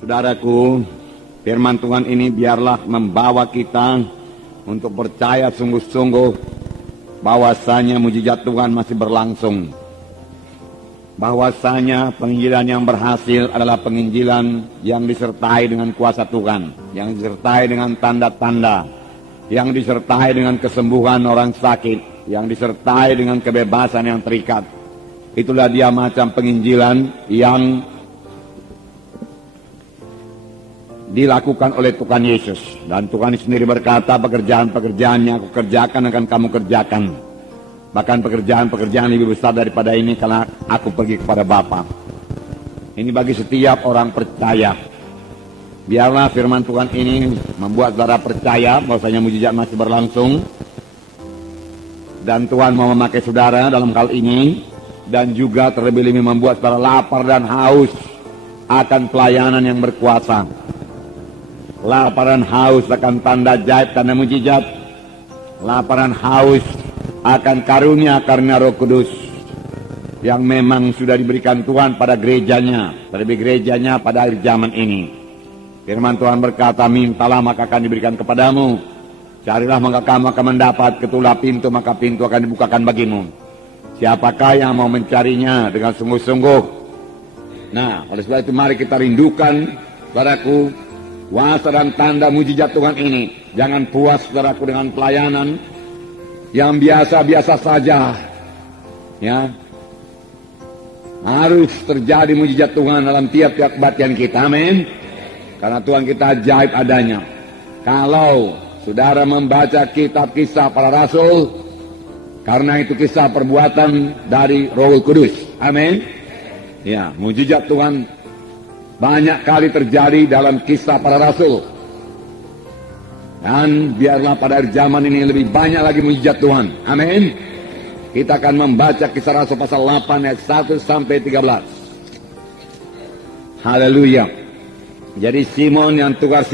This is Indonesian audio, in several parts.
Saudaraku, firman Tuhan ini biarlah membawa kita untuk percaya sungguh-sungguh bahwasanya mujizat Tuhan masih berlangsung. Bahwasanya penginjilan yang berhasil adalah penginjilan yang disertai dengan kuasa Tuhan, yang disertai dengan tanda-tanda, yang disertai dengan kesembuhan orang sakit, yang disertai dengan kebebasan yang terikat. Itulah dia macam penginjilan yang dilakukan oleh Tuhan Yesus. Dan Tuhan sendiri berkata, pekerjaan-pekerjaan yang aku kerjakan akan kamu kerjakan. Bahkan pekerjaan-pekerjaan lebih besar daripada ini karena aku pergi kepada Bapa. Ini bagi setiap orang percaya. Biarlah firman Tuhan ini membuat saudara percaya bahwasanya mujizat masih berlangsung. Dan Tuhan mau memakai saudara dalam hal ini. Dan juga terlebih-lebih membuat saudara lapar dan haus akan pelayanan yang berkuasa. Lapar dan haus akan tanda ajaib, tanda mujizat. Lapar dan haus akan karunia Roh Kudus yang memang sudah diberikan Tuhan pada gerejanya, terlebih gerejanya pada akhir zaman ini. Firman Tuhan berkata, mintalah maka akan diberikan kepadamu, carilah maka kamu akan mendapat, ketuklah pintu maka pintu akan dibukakan bagimu. Siapakah yang mau mencarinya dengan sungguh-sungguh? Nah, oleh sebab itu mari kita rindukan, saudaraku, kuasa dan tanda mujizat Tuhan ini. Jangan puas, saudaraku, dengan pelayanan yang biasa-biasa saja. Ya, harus terjadi mujizat Tuhan dalam tiap-tiap kebaktian kita. Amin. Karena Tuhan kita ajaib adanya. Kalau saudara membaca kitab kisah para rasul, karena itu kisah perbuatan dari Roh Kudus. Amin. Ya, mujizat Tuhan banyak kali terjadi dalam kisah para rasul. Dan biarlah pada zaman ini lebih banyak lagi mujizat Tuhan. Amin. Kita akan membaca kisah rasul pasal 8 ayat 1 sampai 13. Haleluya. Jadi Simon yang tukang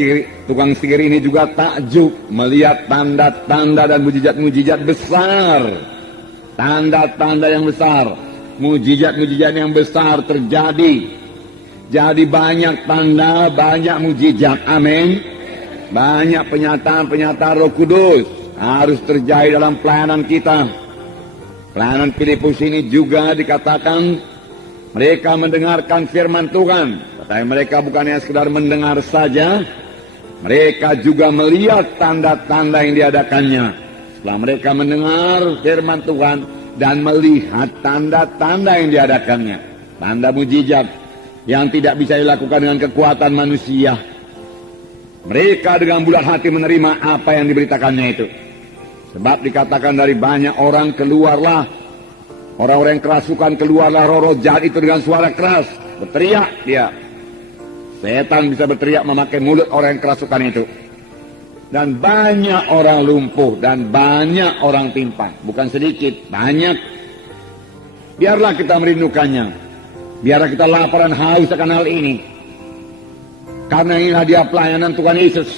sihir ini juga takjub melihat tanda-tanda dan mujizat-mujizat besar. Tanda-tanda yang besar, mujizat-mujizat yang besar terjadi. Jadi banyak tanda, banyak mujizat. Amin. Banyak penyataan-penyataan Roh Kudus harus terjadi dalam pelayanan kita. Pelayanan Filipus ini juga dikatakan mereka mendengarkan firman Tuhan. Tetapi mereka bukan hanya sekedar mendengar saja, mereka juga melihat tanda-tanda yang diadakannya. Setelah mereka mendengar firman Tuhan dan melihat tanda-tanda yang diadakannya, tanda mujizat yang tidak bisa dilakukan dengan kekuatan manusia, mereka dengan bulat hati menerima apa yang diberitakannya itu. Sebab dikatakan dari banyak orang keluarlah, orang-orang yang kerasukan keluarlah roh-roh jahat itu dengan suara keras. Berteriak dia. Setan bisa berteriak memakai mulut orang yang kerasukan itu. Dan banyak orang lumpuh dan banyak orang timpang. Bukan sedikit, banyak. Biarlah kita merindukannya. Biarlah kita lapar dan haus akan hal ini. Karena inilah dia pelayanan Tuhan Yesus.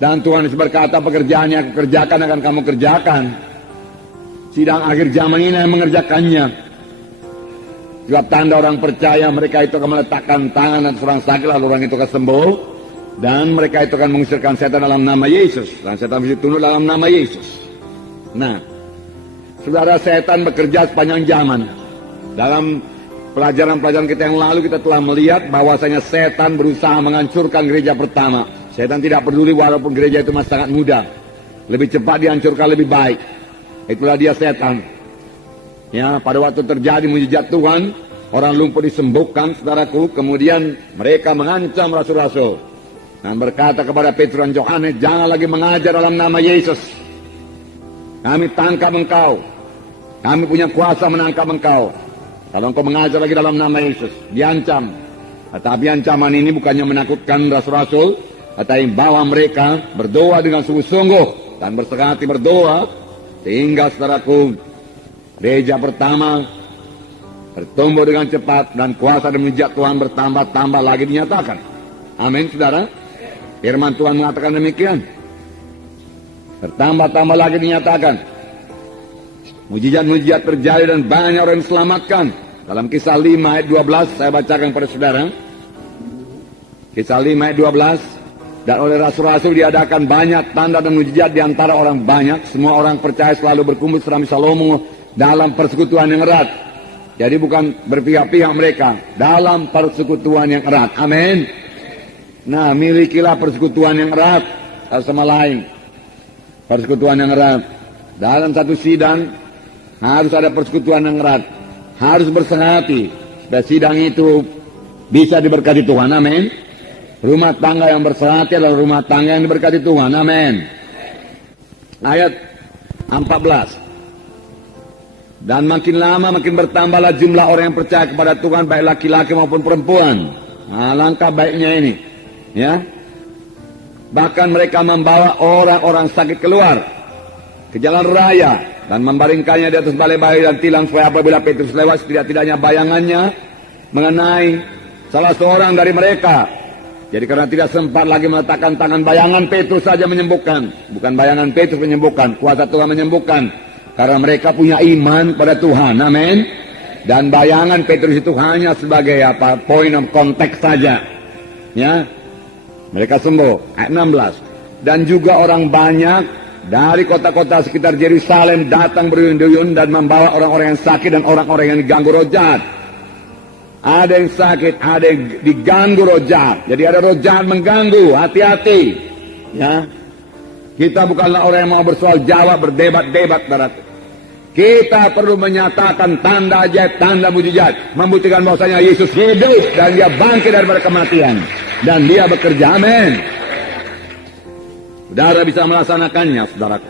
Dan Tuhan Yesus berkata, pekerjaan yang aku kerjakan akan kamu kerjakan. Sidang akhir zaman ini yang mengerjakannya. Sebab tanda orang percaya, mereka itu akan meletakkan tangan atas orang sakit, lalu orang itu akan sembuh. Dan mereka itu akan mengusirkan setan dalam nama Yesus. Dan setan bisa tunduk dalam nama Yesus. Nah, saudara, setan bekerja sepanjang zaman. Dalam pelajaran-pelajaran kita yang lalu kita telah melihat bahwasanya setan berusaha menghancurkan gereja pertama. Setan tidak peduli walaupun gereja itu masih sangat muda. Lebih cepat dihancurkan lebih baik. Itulah dia setan. Ya, pada waktu terjadi mujizat Tuhan, orang lumpuh disembuhkan, saudaraku. Kemudian mereka mengancam rasul-rasul dan berkata kepada Petrus dan Yohanes, jangan lagi mengajar dalam nama Yesus. Kami tangkap engkau. Kami punya kuasa menangkap engkau. Kalau engkau mengajar lagi dalam nama Yesus, diancam. Tetapi ancaman ini bukannya menakutkan rasul-rasul, tetapi bawa mereka berdoa dengan sungguh-sungguh dan berserah hati berdoa, sehingga saudaraku, gereja pertama bertumbuh dengan cepat dan kuasa dan mujizat Tuhan bertambah-tambah lagi dinyatakan. Amin, saudara. Firman Tuhan mengatakan demikian. Bertambah-tambah lagi dinyatakan. Mujizat-mujizat terjadi dan banyak orang diselamatkan. Dalam Kisah 5 ayat 12 saya bacakan kepada saudara. Kisah 5 ayat 12. Dan oleh rasul-rasul diadakan banyak tanda dan mujizat di antara orang banyak. Semua orang percaya selalu berkumpul serami Salomo dalam persekutuan yang erat. Jadi bukan berpihak-pihak mereka. Dalam persekutuan yang erat. Amin. Nah, milikilah persekutuan yang erat sama lain. Persekutuan yang erat. Dalam satu sidang harus ada persekutuan yang erat. Harus bersehati supaya sidang itu bisa diberkati Tuhan. Amin. Rumah tangga yang bersehati adalah rumah tangga yang diberkati Tuhan. Amin. Ayat 14. Dan makin lama makin bertambahlah jumlah orang yang percaya kepada Tuhan, baik laki-laki maupun perempuan. Nah, langkah baiknya ini, ya. Bahkan mereka membawa orang-orang sakit keluar ke jalan raya dan membaringkannya di atas balai-balai dan tilang, supaya apabila Petrus lewat, setidak-tidaknya bayangannya mengenai salah seorang dari mereka. Jadi karena tidak sempat lagi meletakkan tangan, bayangan Petrus saja menyembuhkan. Bukan bayangan Petrus menyembuhkan, kuasa Tuhan menyembuhkan. Karena mereka punya iman pada Tuhan. Amin. Dan bayangan Petrus itu hanya sebagai point of contact saja. Ya. Mereka sembuh. Ayat 16. Dan juga orang banyak dari kota-kota sekitar Yerusalem datang berduyun-duyun dan membawa orang-orang yang sakit dan orang-orang yang diganggu roh jahat. Ada yang sakit, ada yang diganggu roh jahat. Jadi ada roh jahat mengganggu, hati-hati. Ya, kita bukanlah orang yang mau bersoal jawab, berdebat-debat, saudara. Kita perlu menyatakan tanda ajaib, tanda mujizat, membuktikan bahwasanya Yesus hidup dan dia bangkit daripada kematian dan dia bekerja. Amin. Saudara bisa melaksanakannya, saudara.